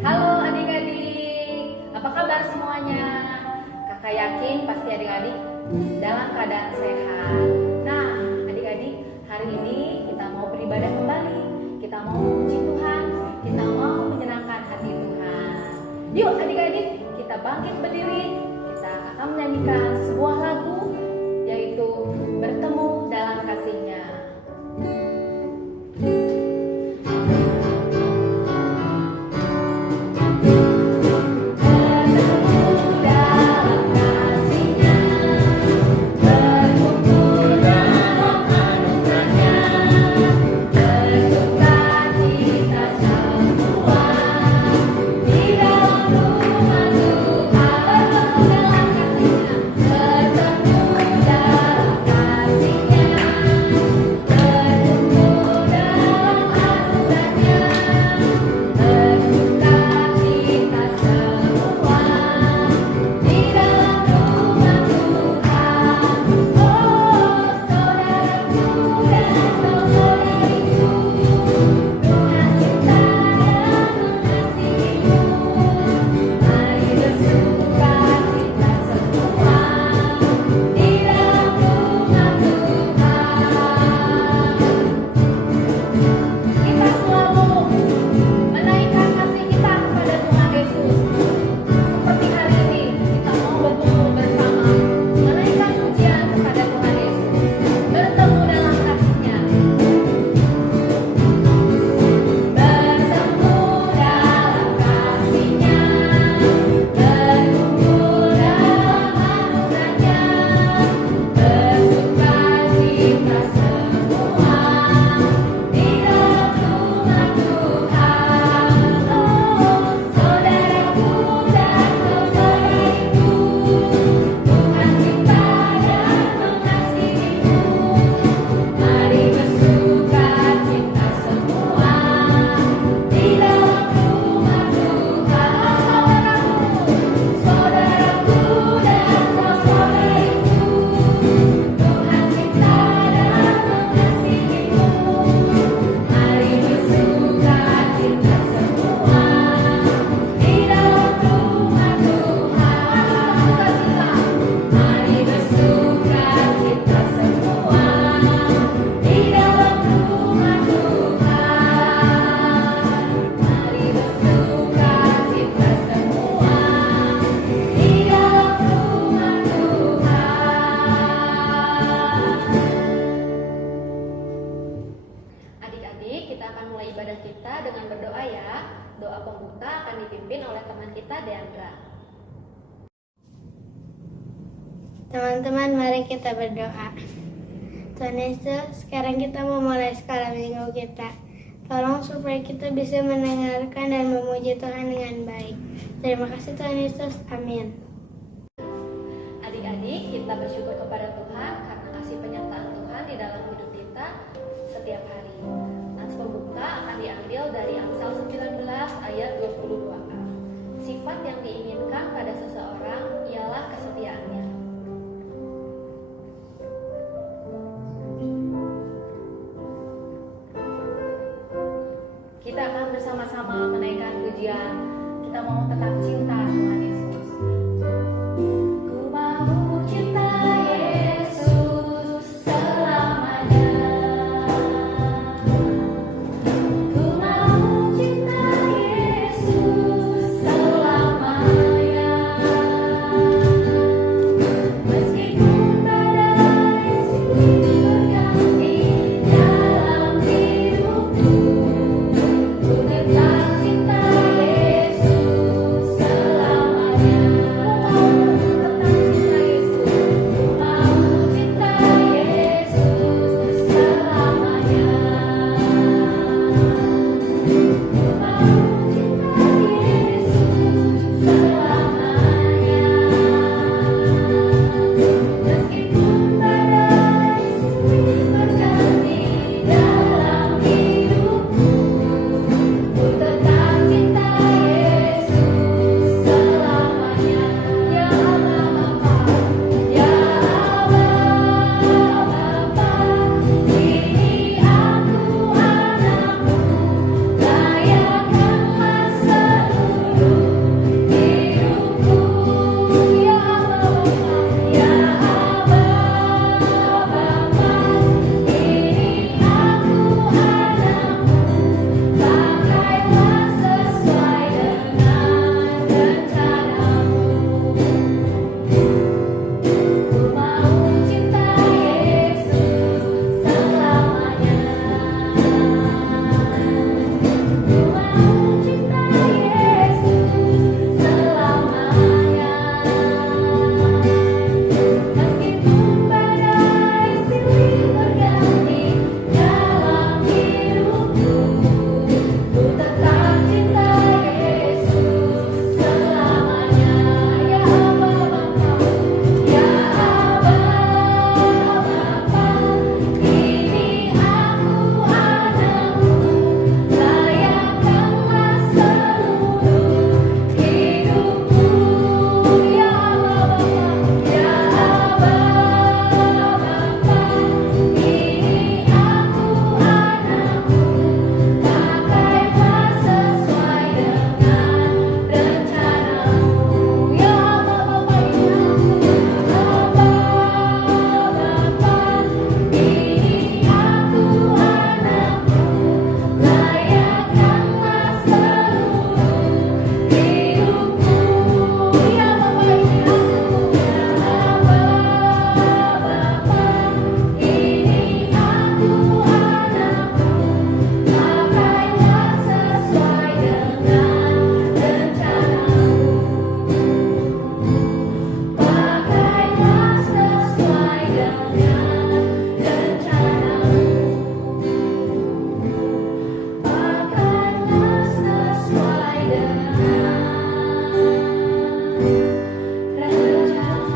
Halo adik-adik, apa kabar semuanya? Kakak yakin pasti adik-adik dalam keadaan sehat. Nah, adik-adik, hari ini kita mau beribadah kembali. Kita mau memuji Tuhan, kita mau menyenangkan hati Tuhan. Yuk adik-adik, kita bangkit berdiri. Kita akan menyanyikan sebuah lagu, yaitu Bertemu Dalam Kasih-Nya. Doa pembuka akan dipimpin oleh teman kita, Deandra. Teman-teman, mari kita berdoa. Tuhan Yesus, sekarang kita memulai sekolah minggu kita. Tolong supaya kita bisa mendengarkan dan memuji Tuhan dengan baik. Terima kasih Tuhan Yesus, amin. Adik-adik, kita bersyukur kepada Tuhan karena kasih penyertaan Tuhan di dalam hidup kita setiap hari. Nats pembuka akan diambil dari Amsal 19 ayat 22a. sifat yang diinginkan pada seseorang ialah kesetiaannya. Kita akan bersama-sama menaikkan pujian. Kita mau tetap cinta Tuhan Yesus. Ku mau cinta Yesus selamanya. Ku mau cinta Yesus selamanya. Meskipun badai silih berganti dalam hidupku, ku tetap cinta Yesus selamanya. Ku mau cinta Yesus selamanya. Ku mau cinta Yesus selamanya. Meskipun badai silih berganti dalam hidupku, ku tetap cinta Yesus selamanya. Ya Allah Bapa, ya Allah Bapa, ini aku anakmu, layakkanlah seluruh hidupku. Ya Allah Bapa, ya Allah Bapa, ini aku anakmu, pakailah sesuai dengan rencanamu. Ku mau cinta Yesus selamanya. Ku mau cinta Yesus selamanya. Meskipun badai silih berganti dalam hidupku, ku tetap cinta Yesus selamanya. Ya Allah Bapa, ya Allah Bapa, ini aku anakmu, layakkanlah seluruh hidupku. Ya Allah Bapa, ya Allah Bapa, ini aku anakmu, pakailah sesuai dengan rencanamu. Ya Allah Bapa, ya Allah Bapa, ini aku anakmu, layakkanlah seluruh hidupku. Ya Bapa, ini aku, ya Allah Bapa, ini aku anakmu, pakailah sesuai dengan rencanamu. Pakailah sesuai dengan rencanamu. Pakailah sesuai dengan rencanamu.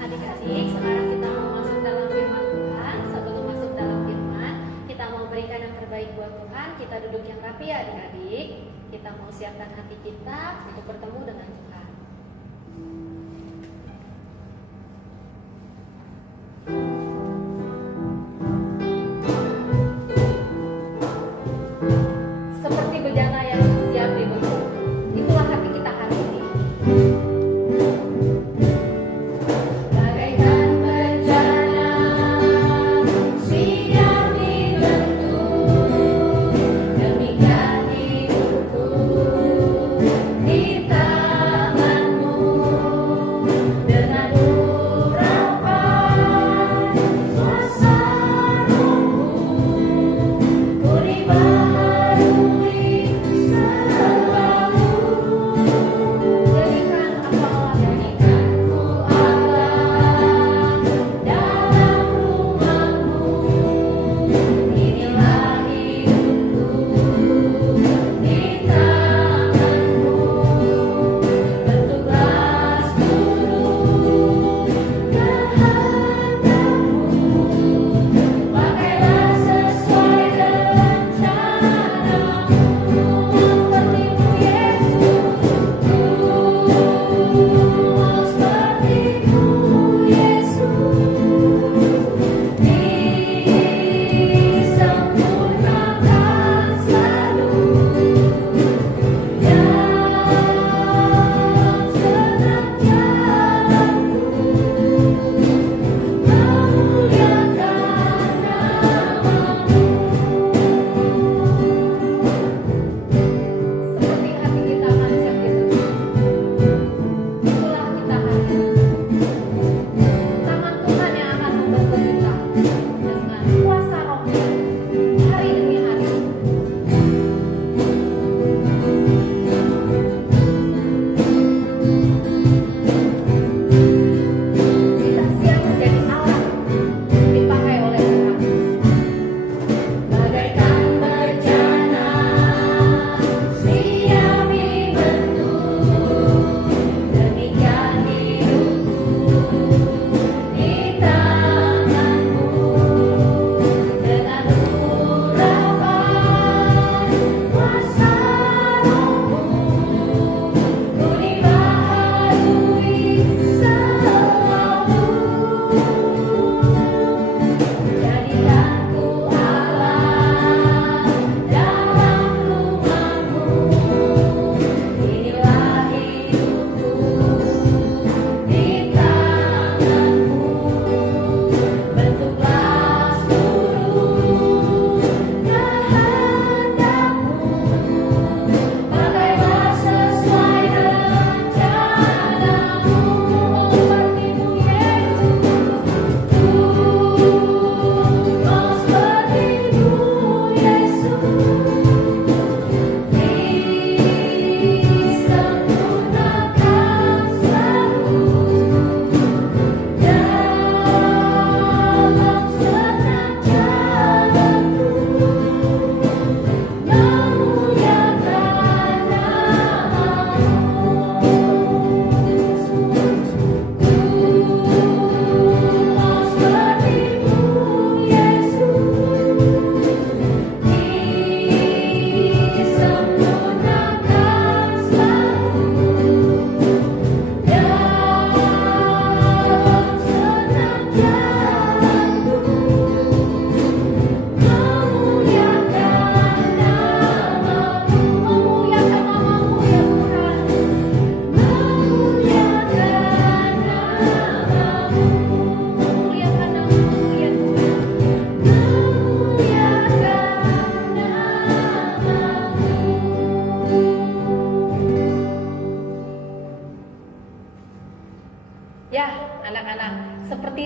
Adik-adik, sekarang kita mau masuk dalam firman Tuhan. Sebelum masuk dalam firman, kita mau berikan yang terbaik buat Tuhan. Kita duduk yang rapi ya adik-adik. Kita mau siapkan hati kita untuk bertemu dengan Tuhan. Seperti bejana yang siap dibekuk, itulah hati kita hari ini. Bagaikan bejana siap dibentuk, demikian hidupku di tangan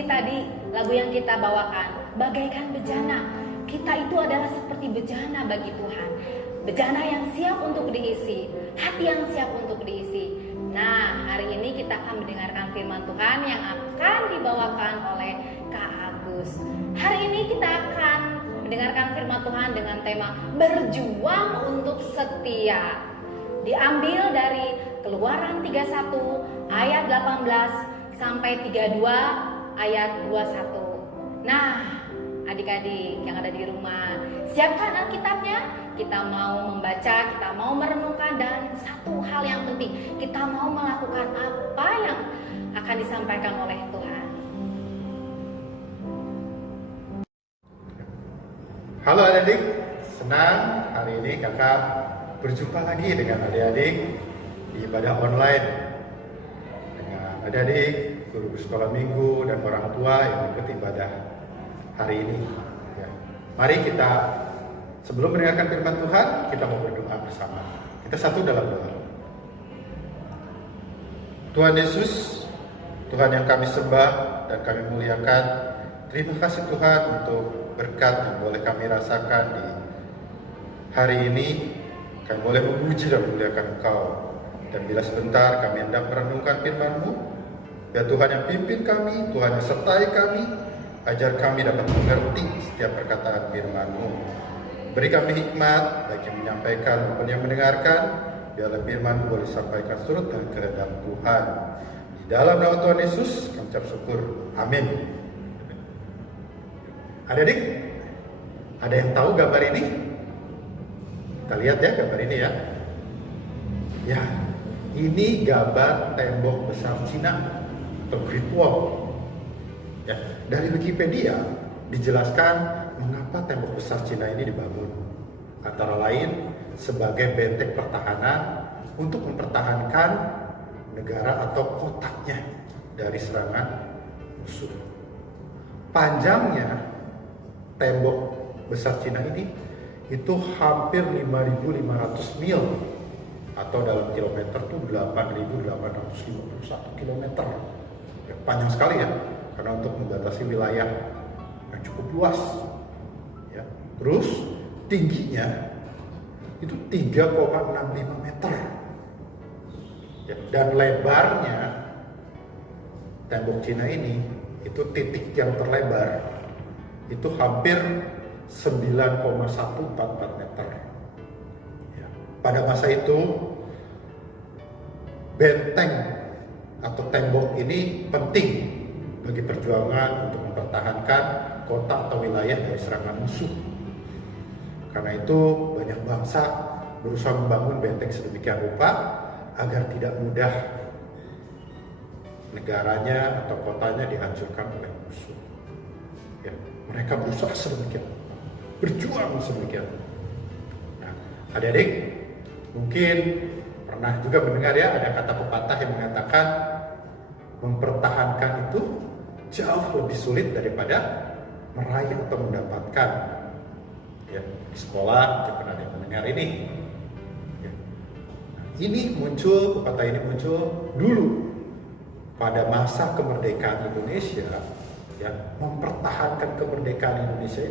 musik tadi, lagu yang kita bawakan, bagaikan bejana. Kita itu adalah seperti bejana bagi Tuhan. Bejana yang siap untuk diisi, hati yang siap untuk diisi. Nah, hari ini kita akan mendengarkan firman Tuhan yang akan dibawakan oleh Kak Agus. Hari ini kita akan mendengarkan firman Tuhan dengan tema berjuang untuk setia. Diambil dari Keluaran 31 ayat 18 sampai 32 ayat 21. Nah, adik-adik yang ada di rumah, siapkan Alkitabnya. Kita mau membaca, kita mau merenungkan, dan satu hal yang penting, kita mau melakukan apa yang akan disampaikan oleh Tuhan. Halo adik-adik, senang hari ini kakak berjumpa lagi dengan adik-adik di ibadah online. Dengan adik-adik, guru sekolah minggu, dan orang tua yang ikut ibadah hari ini. Ya. Mari kita, sebelum mendengarkan firman Tuhan, kita mau berdoa bersama. Kita satu dalam doa. Tuhan Yesus, Tuhan yang kami sembah dan kami muliakan, terima kasih Tuhan untuk berkat yang boleh kami rasakan di hari ini. Kami boleh memuji dan memuliakan Engkau. Dan bila sebentar kami hendak merenungkan firman-Mu, ya Tuhan yang pimpin kami, Tuhan yang sertai kami, ajar kami dapat mengerti setiap perkataan firman-Mu. Beri kami hikmat, baik yang menyampaikan maupun yang mendengarkan, biarlah firman-Mu boleh disampaikan surut dan kehendak Tuhan. Di dalam nama Tuhan Yesus, kami ucap syukur. Amin. Adik-adik, ada yang tahu gambar ini? Kita lihat ya gambar ini ya. Ya, ini gambar tembok besar Cina atau Great Wall. Ya, dari Wikipedia dijelaskan mengapa tembok besar Cina ini dibangun. Antara lain sebagai benteng pertahanan untuk mempertahankan negara atau kotanya dari serangan musuh. Panjangnya tembok besar Cina ini itu hampir 5.500 mil atau dalam kilometer itu 8.851 kilometer. Ya, panjang sekali ya, karena untuk membatasi wilayah yang cukup luas. Ya. Terus tingginya itu 3,65 meter. Ya, dan lebarnya tembok Cina ini itu titik yang terlebar itu hampir 9,144 meter. Ya. Pada masa itu benteng atau tembok ini penting bagi perjuangan untuk mempertahankan kota atau wilayah dari serangan musuh. Karena itu banyak bangsa berusaha membangun benteng sedemikian rupa agar tidak mudah negaranya atau kotanya dihancurkan oleh musuh. Ya, mereka berusaha sedemikian, berjuang sedemikian. Nah, adik-adik mungkin pernah juga mendengar ya, ada kata pepatah yang mengatakan mempertahankan itu jauh lebih sulit daripada meraih atau mendapatkan. Ya, di sekolah mungkin pernah ada yang mendengar ini. Ya. Nah, ini muncul, pepatah ini muncul dulu pada masa kemerdekaan Indonesia. Ya, mempertahankan kemerdekaan Indonesia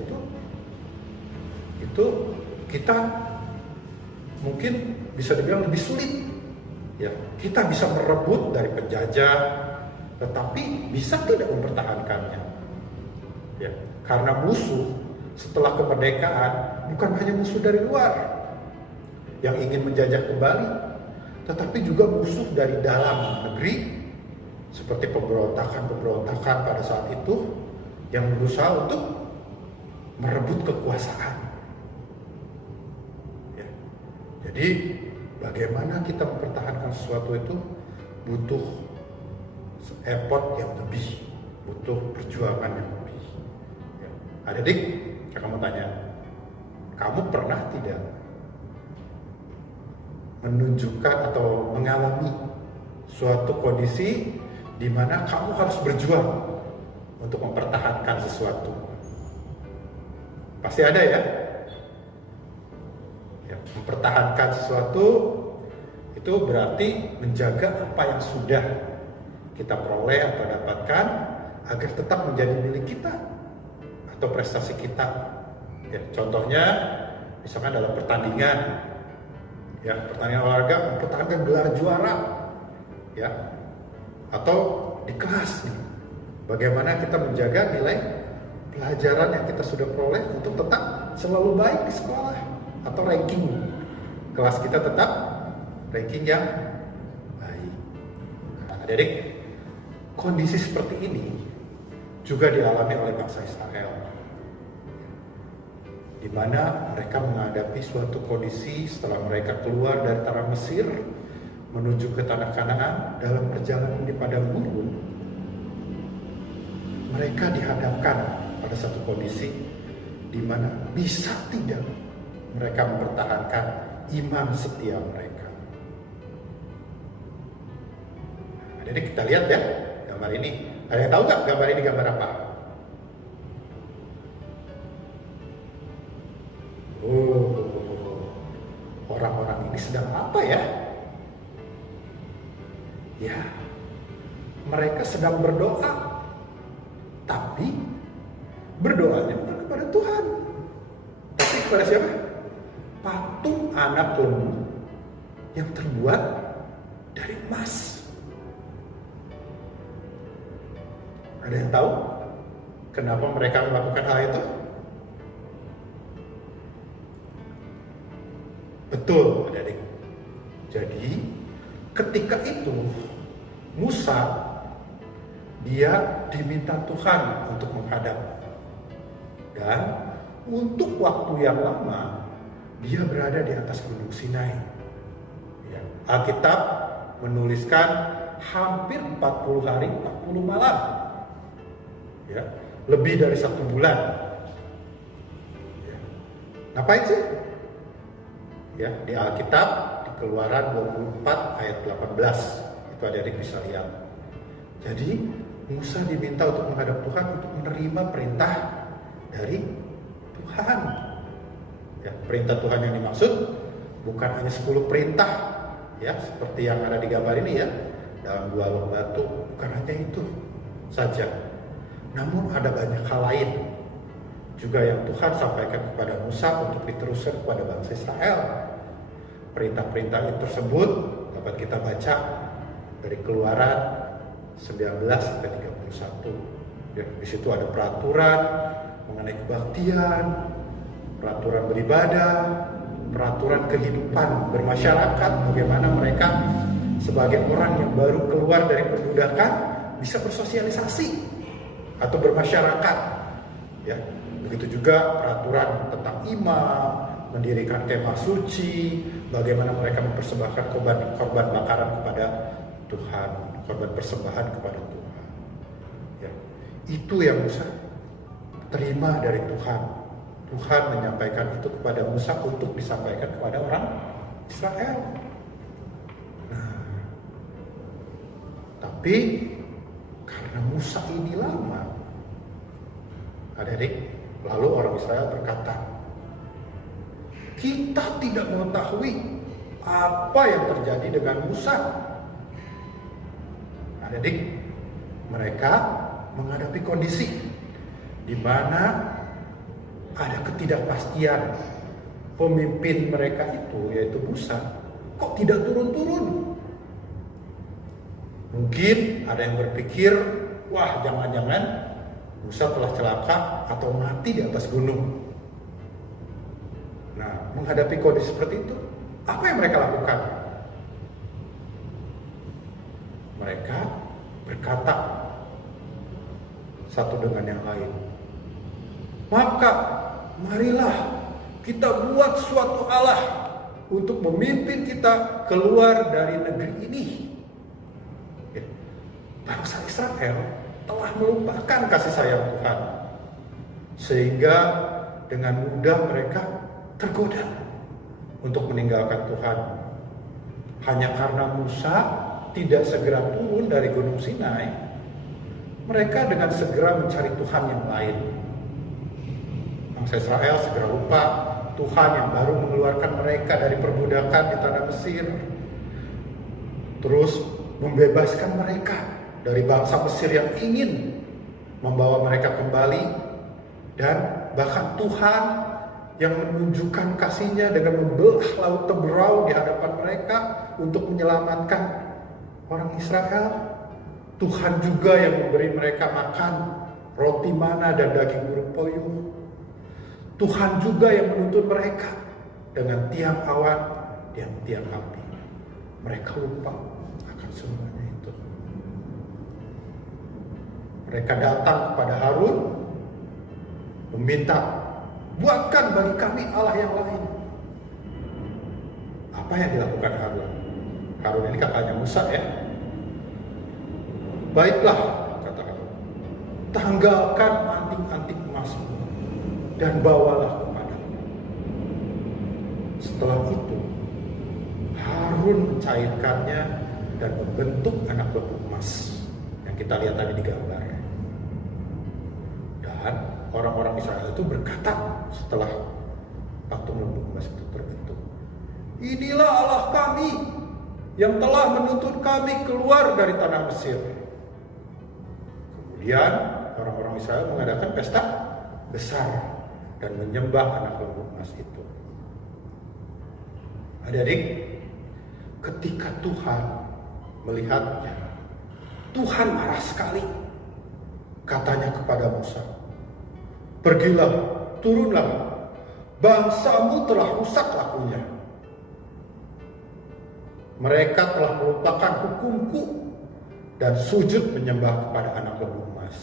itu kita mungkin bisa dibilang lebih sulit. Ya, kita bisa merebut dari penjajah, tetapi bisa tidak mempertahankannya. Ya, karena musuh setelah kemerdekaan bukan hanya musuh dari luar yang ingin menjajah kembali, tetapi juga musuh dari dalam negeri. Seperti pemberontakan pada saat itu yang berusaha untuk merebut kekuasaan. Ya. Jadi bagaimana kita mempertahankan sesuatu itu butuh effort yang lebih, butuh perjuangan yang lebih. Ya. Adik-adik, saya mau tanya, kamu pernah tidak menunjukkan atau mengalami suatu kondisi di mana kamu harus berjuang untuk mempertahankan sesuatu? Pasti ada ya? Ya, mempertahankan sesuatu itu berarti menjaga apa yang sudah kita peroleh atau dapatkan agar tetap menjadi milik kita atau prestasi kita. Ya, contohnya misalkan dalam pertandingan, ya pertandingan olahraga mempertahankan gelar juara, ya, atau di kelas nih, bagaimana kita menjaga nilai pelajaran yang kita sudah peroleh untuk tetap selalu baik di sekolah, atau ranking kelas kita tetap ranking yang baik. Nah, adik-adik, kondisi seperti ini juga dialami oleh bangsa Israel, di mana mereka menghadapi suatu kondisi setelah mereka keluar dari tanah Mesir menuju ke tanah Kanaan. Dalam perjalanan di padang gurun, mereka dihadapkan pada satu kondisi di mana bisa tidak mereka mempertahankan iman setia mereka. Jadi kita lihat ya gambar ini. Ada yang tahu nggak gambar ini gambar apa? Oh, orang-orang ini sedang apa ya? Ya, mereka sedang berdoa, tapi berdoanya bukan kepada Tuhan, tapi kepada siapa? Patung anak lembu yang terbuat dari emas. Ada yang tahu kenapa mereka melakukan hal itu? Betul, adik-adik. Jadi ketika itu Musa dia diminta Tuhan untuk menghadap, dan untuk waktu yang lama dia berada di atas Gunung Sinai. Ya, Alkitab menuliskan hampir 40 hari 40 malam, ya, lebih dari 1 bulan. Ya. Ngapain sih? Ya, di Alkitab di Keluaran 24 ayat 18 itu adik-adik bisa lihat. Jadi Musa diminta untuk menghadap Tuhan untuk menerima perintah dari Tuhan. Ya, perintah Tuhan yang dimaksud bukan hanya 10 perintah, ya, seperti yang ada di gambar ini ya, dalam 2 loh batu, bukan hanya itu saja. Namun ada banyak hal lain juga yang Tuhan sampaikan kepada Musa untuk diteruskan kepada bangsa Israel. Perintah-perintah tersebut dapat kita baca dari Keluaran 19 sampai 31. Ya, di situ ada peraturan mengenai kebaktian, peraturan beribadah, peraturan kehidupan bermasyarakat, bagaimana mereka sebagai orang yang baru keluar dari perbudakan bisa bersosialisasi atau bermasyarakat. Ya, begitu juga peraturan tentang imam, mendirikan kemah suci, bagaimana mereka mempersembahkan korban bakaran kepada Tuhan, korban persembahan kepada Tuhan. Ya, itu yang Musa terima dari Tuhan. Tuhan menyampaikan itu kepada Musa untuk disampaikan kepada orang Israel. Nah, tapi karena Musa ini lama, adik-adik, lalu orang Israel berkata, kita tidak mengetahui apa yang terjadi dengan Musa. Adik-adik, mereka menghadapi kondisi di mana ada ketidakpastian. Pemimpin mereka itu, yaitu Musa, kok tidak turun-turun? Mungkin ada yang berpikir, wah, jangan-jangan Musa telah celaka atau mati di atas gunung. Nah, menghadapi kondisi seperti itu, apa yang mereka lakukan? Mereka berkata satu dengan yang lain, maka marilah kita buat suatu Allah untuk memimpin kita keluar dari negeri ini. Ya, bangsa Israel telah melupakan kasih sayang Tuhan, sehingga dengan mudah mereka tergoda untuk meninggalkan Tuhan. Hanya karena Musa tidak segera turun dari Gunung Sinai, mereka dengan segera mencari Tuhan yang lain. Bangsa Israel segera lupa Tuhan yang baru mengeluarkan mereka dari perbudakan di tanah Mesir, terus membebaskan mereka dari bangsa Mesir yang ingin membawa mereka kembali, dan bahkan Tuhan yang menunjukkan kasih-Nya dengan membelah laut Teberau di hadapan mereka untuk menyelamatkan orang Israel. Tuhan juga yang memberi mereka makan roti mana dan daging burung puyuh. Tuhan juga yang menuntun mereka dengan tiang awan dan tiang api. Mereka lupa akan semuanya itu. Mereka datang kepada Harun meminta, buatkan bagi kami Allah yang lain. Apa yang dilakukan Harun? Harun ini kakaknya Musa ya. Baiklah, kata Harun, tanggalkan anting-anting emasmu dan bawalah kepadaku. Setelah itu, Harun mencairkannya dan membentuk anak lembu emas yang kita lihat tadi di gambar. Dan orang-orang Israel itu berkata setelah patung lembu emas itu terbentuk, inilah Allah kami yang telah menuntun kami keluar dari tanah Mesir. Kemudian orang-orang Israel mengadakan pesta besar dan menyembah anak lembu emas itu. Adik-adik, ketika Tuhan melihatnya, Tuhan marah sekali. Katanya kepada Musa, pergilah, turunlah, bangsamu telah rusak lakunya. Mereka telah melupakan hukumku dan sujud menyembah kepada anak lembu emas.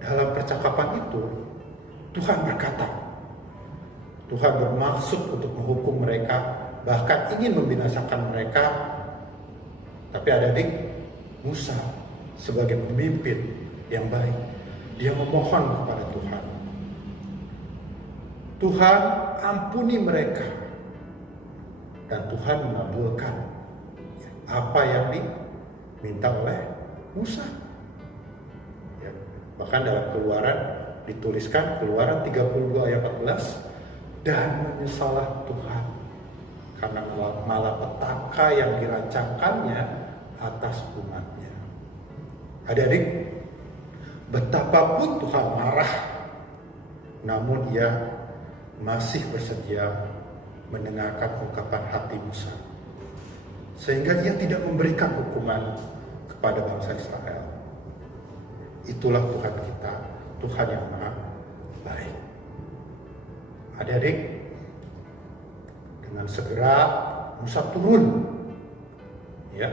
Dalam percakapan itu, Tuhan berkata, Tuhan bermaksud untuk menghukum mereka, bahkan ingin membinasakan mereka. Tapi adik-adik, Musa sebagai pemimpin yang baik, dia memohon kepada Tuhan. Tuhan, ampuni mereka. Dan Tuhan mengabulkan apa yang diminta oleh Musa. Ya, bahkan dalam Keluaran dituliskan, Keluaran 32 ayat 14, dan menyesalah Tuhan karena malapetaka yang dirancangkannya atas umatnya. Adik-adik, betapapun Tuhan marah, namun ia masih bersedia mendengarkan ungkapan hati Musa, sehingga ia tidak memberikan hukuman kepada bangsa Israel. Itulah Tuhan kita, Tuhan yang maha baik. Adik-adik, dengan segera Musa turun, ya,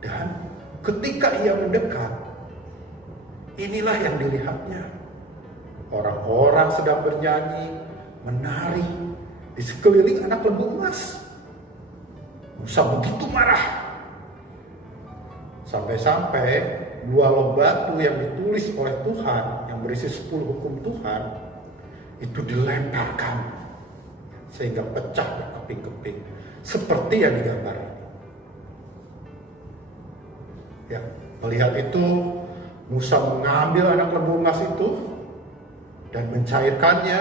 dan ketika ia mendekat, inilah yang dilihatnya. Orang-orang sedang bernyanyi, menari di sekeliling anak lembu emas. Musa begitu marah, sampai-sampai 2 loh batu yang ditulis oleh Tuhan, yang berisi 10 hukum Tuhan, itu dilemparkan sehingga pecah berkeping-keping seperti yang digambar ini. Ya, melihat itu Musa mengambil anak lembu emas itu dan mencairkannya,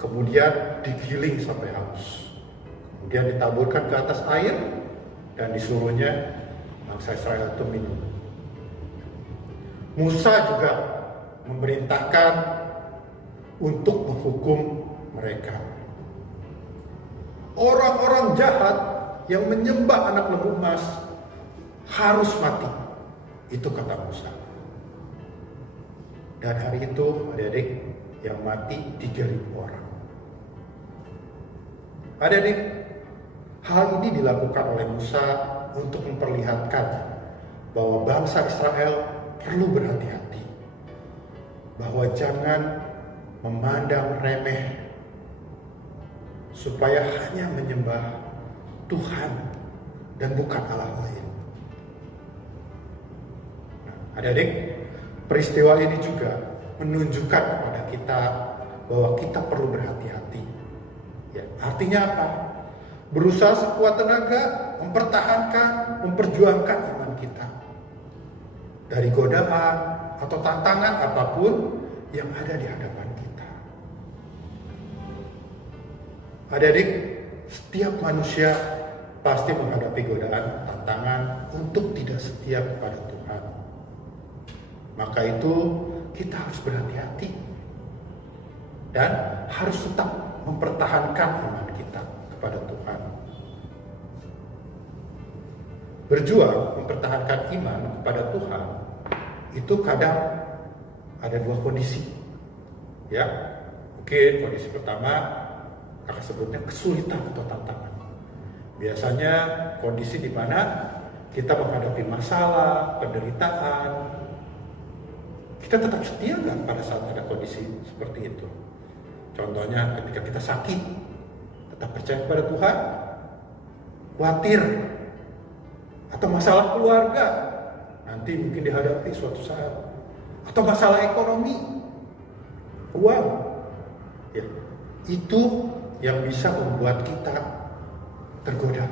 kemudian digiling sampai halus, kemudian ditaburkan ke atas air dan disuruhnya bangsa Israel itu minum. Musa juga memerintahkan untuk menghukum mereka. Orang-orang jahat yang menyembah anak lembu emas harus mati. Itu kata Musa. Dan hari itu adik-adik, yang mati 3.000 orang. Adik-adik, hal ini dilakukan oleh Musa untuk memperlihatkan bahwa bangsa Israel perlu berhati-hati, bahwa jangan memandang remeh, supaya hanya menyembah Tuhan dan bukan Allah lain. Nah, adik-adik, peristiwa ini juga menunjukkan kepada kita bahwa kita perlu berhati-hati. Ya, artinya apa? Berusaha sekuat tenaga mempertahankan, memperjuangkan iman kita dari godaan atau tantangan apapun yang ada di hadapan kita. Adik-adik, setiap manusia pasti menghadapi godaan, tantangan untuk tidak setia kepada Tuhan. Maka itu kita harus berhati-hati dan harus tetap mempertahankan iman kita kepada Tuhan. Berjuang mempertahankan iman kepada Tuhan itu kadang ada dua kondisi. Ya, mungkin kondisi pertama kakak sebutnya kesulitan atau tantangan. Biasanya kondisi di mana kita menghadapi masalah, penderitaan, kita tetap setia nggak pada saat ada kondisi seperti itu? Contohnya ketika kita sakit, tetap percaya kepada Tuhan, khawatir, atau masalah keluarga, nanti mungkin dihadapi suatu saat, atau masalah ekonomi, uang, ya, itu yang bisa membuat kita tergoda,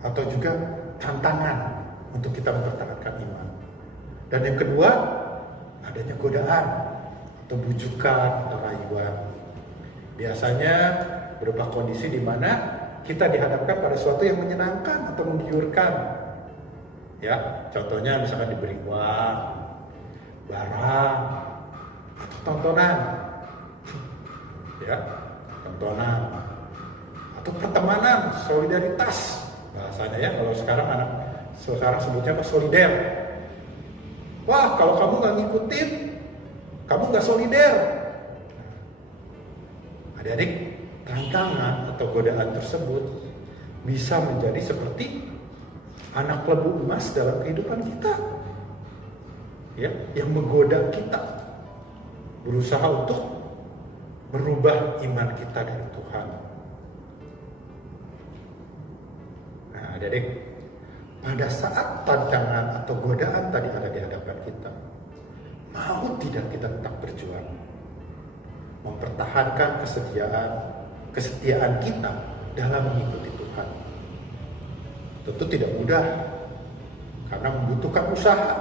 atau juga tantangan untuk kita mempertahankan iman. Dan yang kedua, adanya godaan atau bujukan atau rayuan. Biasanya berupa kondisi di mana kita dihadapkan pada sesuatu yang menyenangkan atau menggiurkan. Ya, contohnya misalkan diberi uang, barang, atau tontonan. Ya, tontonan atau pertemanan, solidaritas bahasanya ya. Kalau sekarang sebutnya apa? Solider. Wah, kalau kamu nggak ngikutin, kamu nggak solider. Adik-adik, tantangan atau godaan tersebut bisa menjadi seperti anak lembu emas dalam kehidupan kita, ya, yang menggoda kita berusaha untuk merubah iman kita dari Tuhan. Nah, adik-adik, pada saat tantangan atau godaan tadi ada di hadapan kita, mau tidak kita tetap berjuang, mempertahankan kesetiaan kita dalam mengikuti Tuhan. Tentu tidak mudah, karena membutuhkan usaha,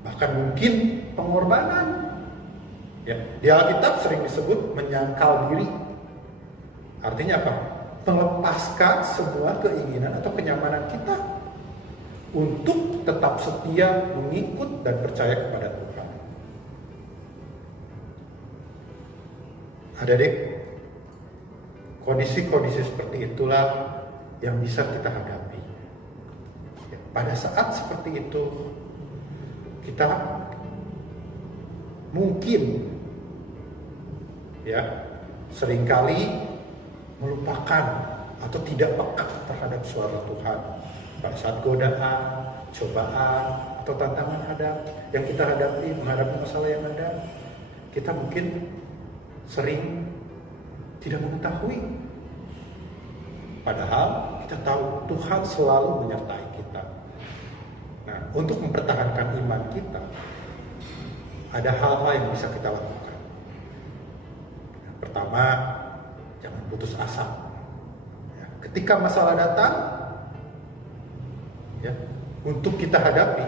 bahkan mungkin pengorbanan. Ya, di Alkitab sering disebut menyangkal diri. Artinya apa? Melepaskan semua keinginan atau kenyamanan kita untuk tetap setia mengikut dan percaya kepada Tuhan. Adik-adik, kondisi-kondisi seperti itulah yang bisa kita hadapi. Pada saat seperti itu, kita mungkin ya seringkali melupakan atau tidak peka terhadap suara Tuhan. Pada saat godaan, cobaan, atau tantangan ada yang kita hadapi, menghadapi masalah yang ada, kita mungkin sering tidak mengetahui. Padahal kita tahu Tuhan selalu menyertai kita. Nah, untuk mempertahankan iman kita, ada hal-hal yang bisa kita lakukan. Yang pertama, jangan putus asa. Ya, ketika masalah datang, ya, untuk kita hadapi,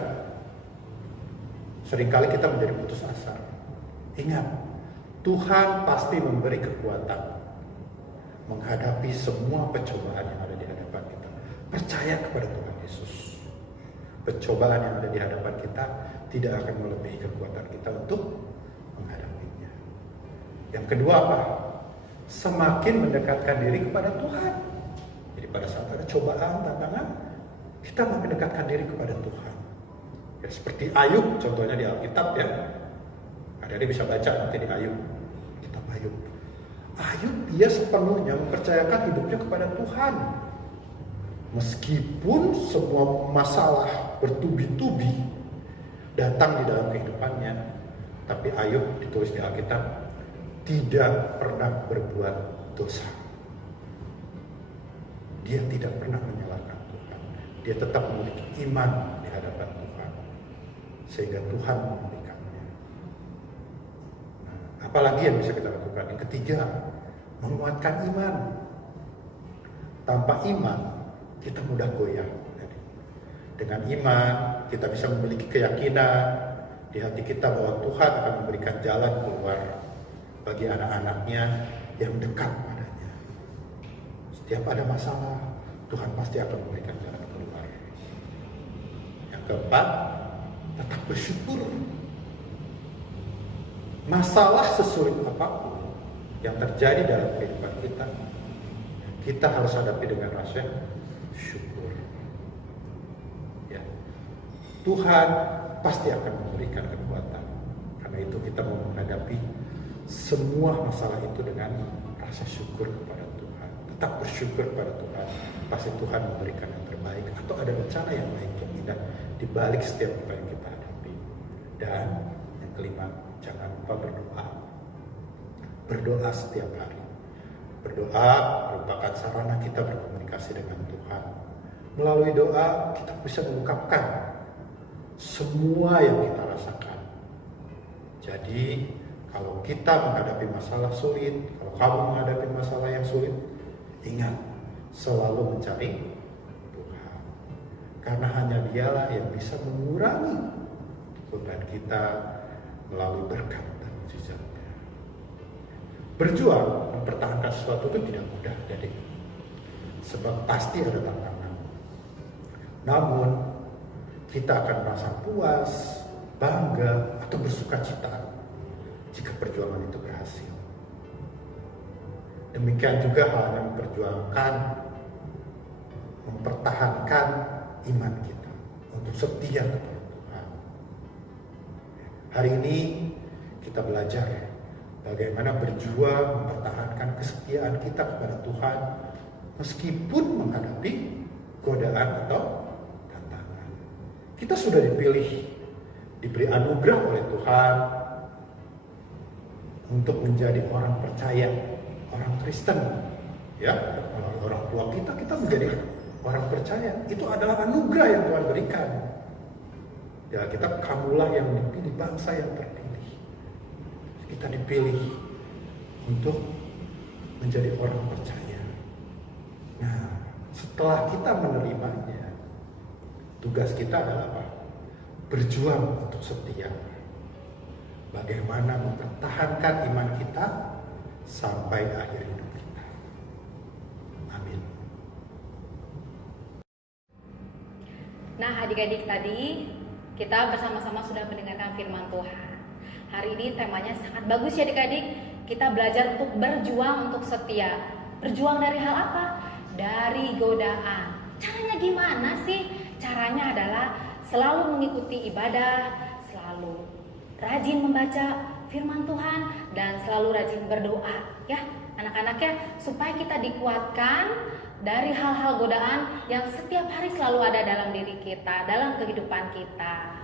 seringkali kita menjadi putus asa. Ingat, Tuhan pasti memberi kekuatan menghadapi semua pencobaan yang ada di hadapan kita. Percaya kepada Tuhan Yesus. Pencobaan yang ada di hadapan kita tidak akan melebihi kekuatan kita untuk menghadapinya. Yang kedua apa? Semakin mendekatkan diri kepada Tuhan. Jadi pada saat ada cobaan, tantangan, kita mendekatkan diri kepada Tuhan. Ya, seperti Ayub contohnya di Alkitab ya. Adik-adik bisa baca nanti di Ayub, kitab Ayub. Ayub dia sepenuhnya mempercayakan hidupnya kepada Tuhan. Meskipun semua masalah bertubi-tubi datang di dalam kehidupannya, tapi Ayub ditulis di Alkitab tidak pernah berbuat dosa. Dia tidak pernah menyalahkan Tuhan. Dia tetap memiliki iman di hadapan Tuhan, sehingga Tuhan memberikannya. Nah, apalagi yang bisa kita lakukan? Yang ketiga, menguatkan iman. Tanpa iman, kita mudah goyah. Dengan iman, kita bisa memiliki keyakinan di hati kita bahwa Tuhan akan memberikan jalan keluar bagi anak-anaknya yang dekat padanya. Setiap ada masalah, Tuhan pasti akan memberikan jalan keluar. Yang keempat, tetap bersyukur. Masalah sesulit apapun yang terjadi dalam kehidupan kita, kita harus hadapi dengan rasa syukur. Ya. Tuhan pasti akan memberikan kekuatan. Karena itu kita mau menghadapi semua masalah itu dengan rasa syukur kepada Tuhan. Tetap bersyukur kepada Tuhan. Pasti Tuhan memberikan yang terbaik atau ada rencana yang baik yang indah di balik setiap apa yang kita hadapi. Dan yang kelima, jangan lupa berdoa. Berdoa setiap hari. Berdoa merupakan sarana kita berkomunikasi dengan Tuhan. Melalui doa kita bisa mengungkapkan semua yang kita rasakan. Jadi kalau kita menghadapi masalah sulit, kalau kamu menghadapi masalah yang sulit, ingat selalu mencari Tuhan. Karena hanya Dialah yang bisa mengurangi beban kita melalui berkat dan mujizatnya. Berjuang mempertahankan sesuatu itu tidak mudah, jadi sebab pasti ada tantangan. Namun kita akan merasa puas, bangga, atau bersuka cita jika perjuangan itu berhasil. Demikian juga halnya mempertahankan iman kita untuk setia kepada Tuhan. Hari ini kita belajar bagaimana berjuang mempertahankan kesetiaan kita kepada Tuhan meskipun menghadapi godaan atau tantangan. Kita sudah diberi anugerah oleh Tuhan untuk menjadi orang percaya, orang Kristen, ya, orang tua kita menjadi orang percaya. Itu adalah anugerah yang Tuhan berikan. Ya, kamulah yang dipilih, bangsa yang terpilih. Kita dipilih untuk menjadi orang percaya. Nah, setelah kita menerimanya, tugas kita adalah apa? Berjuang untuk setia. Bagaimana mempertahankan iman kita sampai akhir hidup kita. Amin. Nah, adik-adik, tadi kita bersama-sama sudah mendengarkan firman Tuhan. Hari ini temanya sangat bagus ya adik-adik. Kita belajar untuk berjuang untuk setia. Berjuang dari hal apa? Dari godaan. Caranya gimana sih? Caranya adalah selalu mengikuti ibadah, selalu rajin membaca firman Tuhan, dan selalu rajin berdoa ya anak-anak ya, supaya kita dikuatkan dari hal-hal godaan yang setiap hari selalu ada dalam diri kita, dalam kehidupan kita.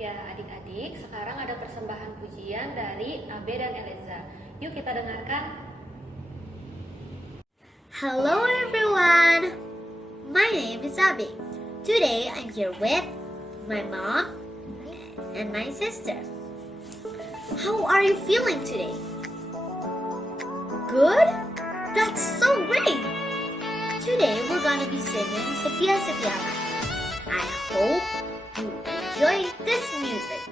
Ya adik-adik, sekarang ada persembahan pujian dari Abe dan Eleza. Yuk kita dengarkan. Hello everyone, my name is Abby. Today I'm here with my mom and my sister. How are you feeling today? Good? That's so great! Today we're gonna be singing Setia Setialah. I hope you enjoy this music.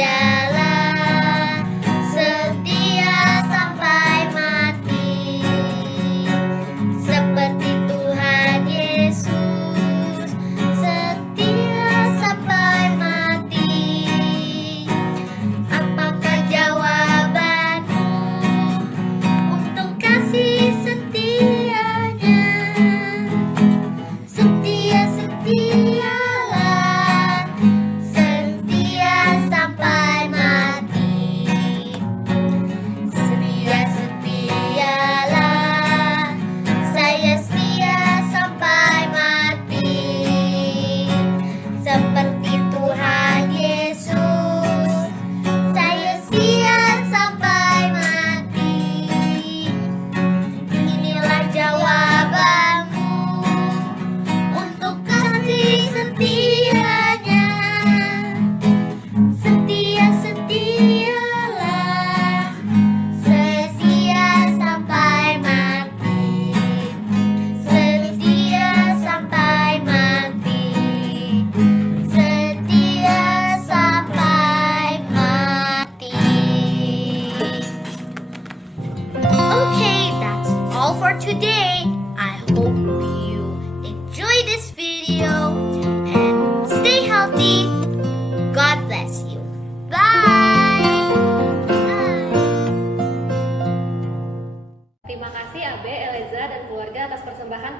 Setialah, setia sampai mati, seperti Tuhan Yesus, setia sampai mati. Apakah jawaban?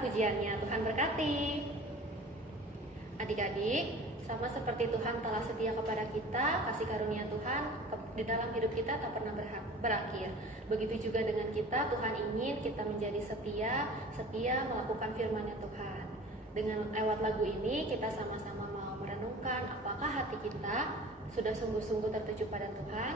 pujiannya. Tuhan berkati. Adik-adik, sama seperti Tuhan telah setia kepada kita, kasih karunia Tuhan di dalam hidup kita tak pernah berakhir. Begitu juga dengan kita, Tuhan ingin kita menjadi setia melakukan firman-Nya Tuhan. Dengan lewat lagu ini, kita sama-sama mau merenungkan apakah hati kita sudah sungguh-sungguh tertuju pada Tuhan.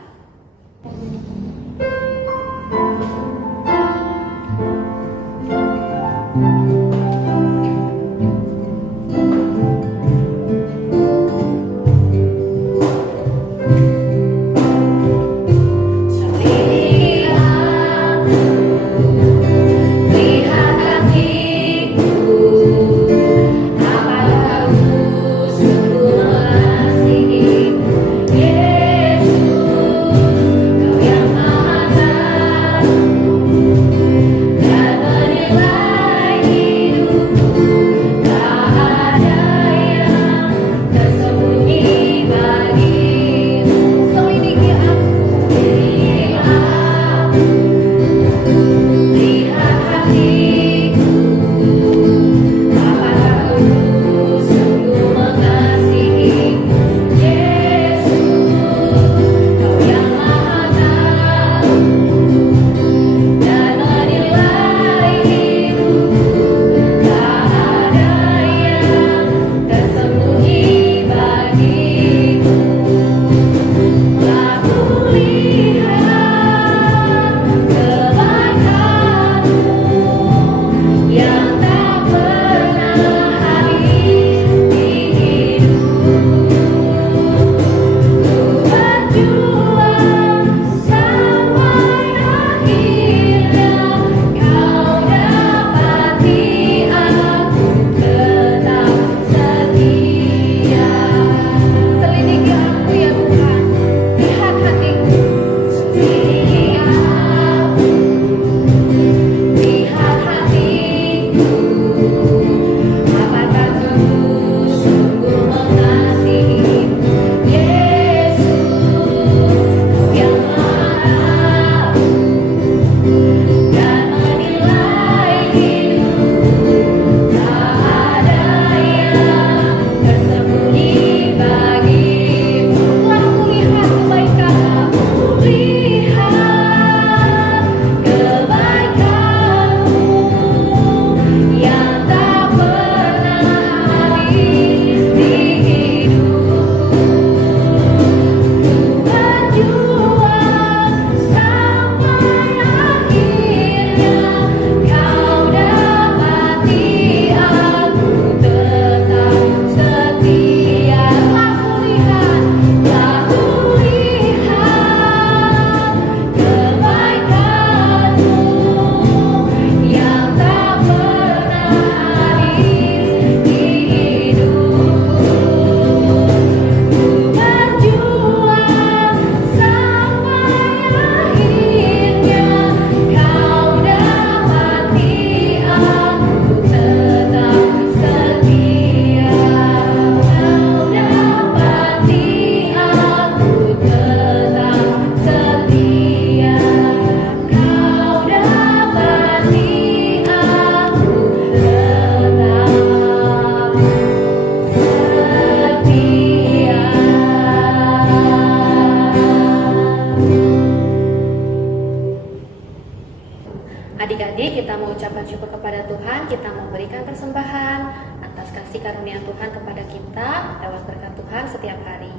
Adik-adik, kita mau ucapkan syukur kepada Tuhan, kita mau berikan persembahan atas kasih karunia Tuhan kepada kita lewat berkat Tuhan setiap hari.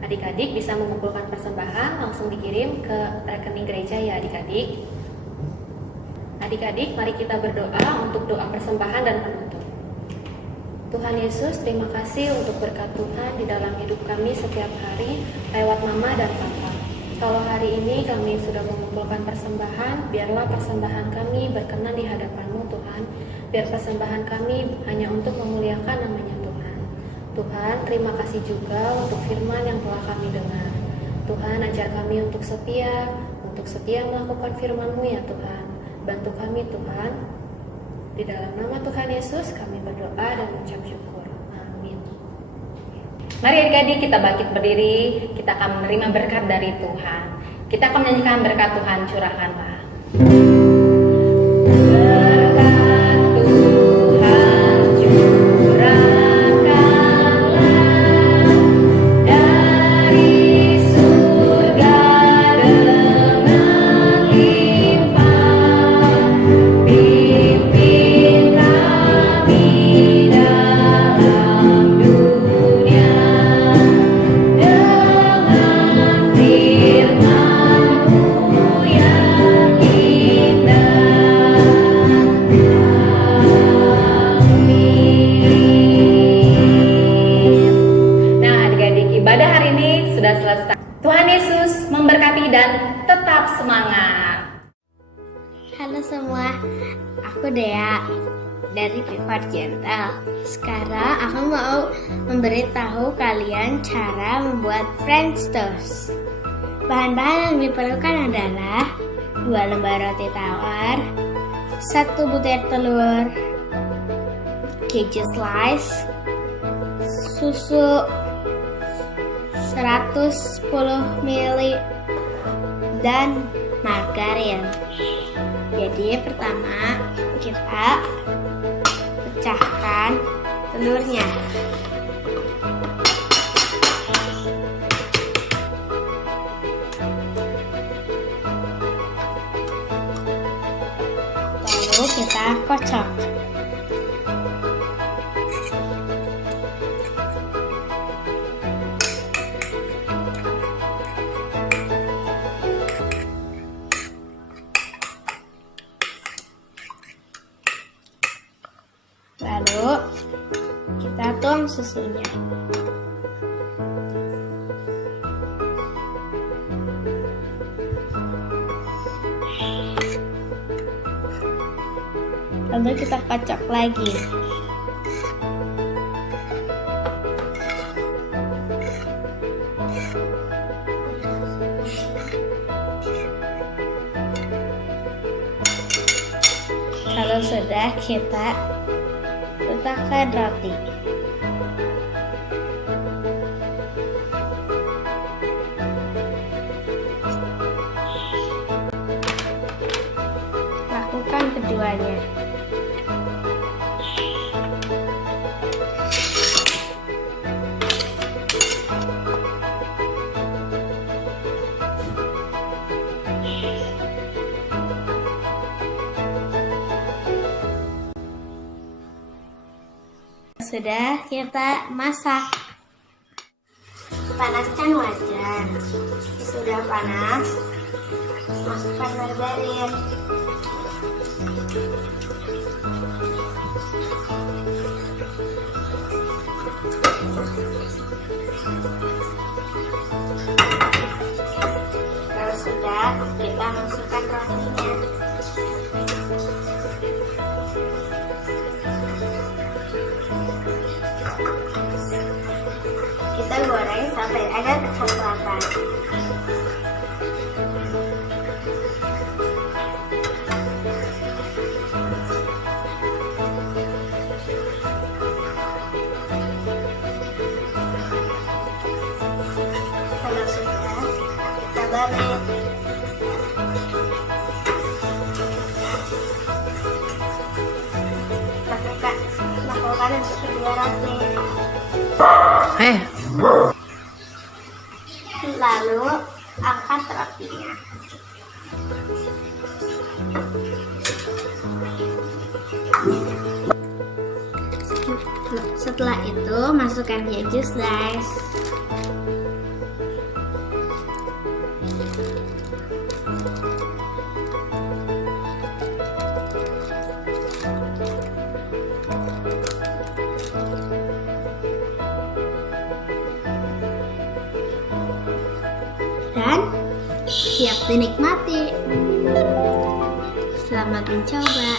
Adik-adik bisa mengumpulkan persembahan, langsung dikirim ke rekening gereja ya adik-adik. Adik-adik, mari kita berdoa untuk doa persembahan dan penutup. Tuhan Yesus, terima kasih untuk berkat Tuhan di dalam hidup kami setiap hari lewat Mama dan Papa. Kalau hari ini kami sudah mengumpulkan persembahan, biarlah persembahan kami berkenan di hadapan-Mu Tuhan. Biar persembahan kami hanya untuk memuliakan namanya Tuhan. Tuhan, terima kasih juga untuk firman yang telah kami dengar. Tuhan, ajar kami untuk setia melakukan firman-Mu ya Tuhan. Bantu kami Tuhan. Di dalam nama Tuhan Yesus kami berdoa dan mengucap syukur. Amin. Mari adik-adik kita bangkit berdiri, kita akan menerima berkat dari Tuhan. Kita akan menyanyikan berkat Tuhan, curahkanlah. Berkat Tuhan. Aku Dea dari Pivot Gentle. Sekarang aku mau memberitahu kalian cara membuat French toast. Bahan-bahan yang diperlukan adalah 2 lembar roti tawar, 1 butir telur, keju slice, susu 110 ml, dan margarin. Jadi pertama kita pecahkan telurnya. Lalu kita kocok. Lalu kita tuang susunya. Lalu kita kocok lagi. Kalau sudah, kita letakkan roti. Lakukan keduanya. Sudah, kita masak. Panaskan wajan. Sudah panas, masukkan margarin. Kalau sudah, kita masukkan rotinya. Kita goreng sampai ada kecoklatan. Kalau sudah, kita balik. Lakukan untuk kedua roti. Lalu angkat rotinya. Setelah itu masukkan keju slice. Dan siap dinikmati. Selamat mencoba.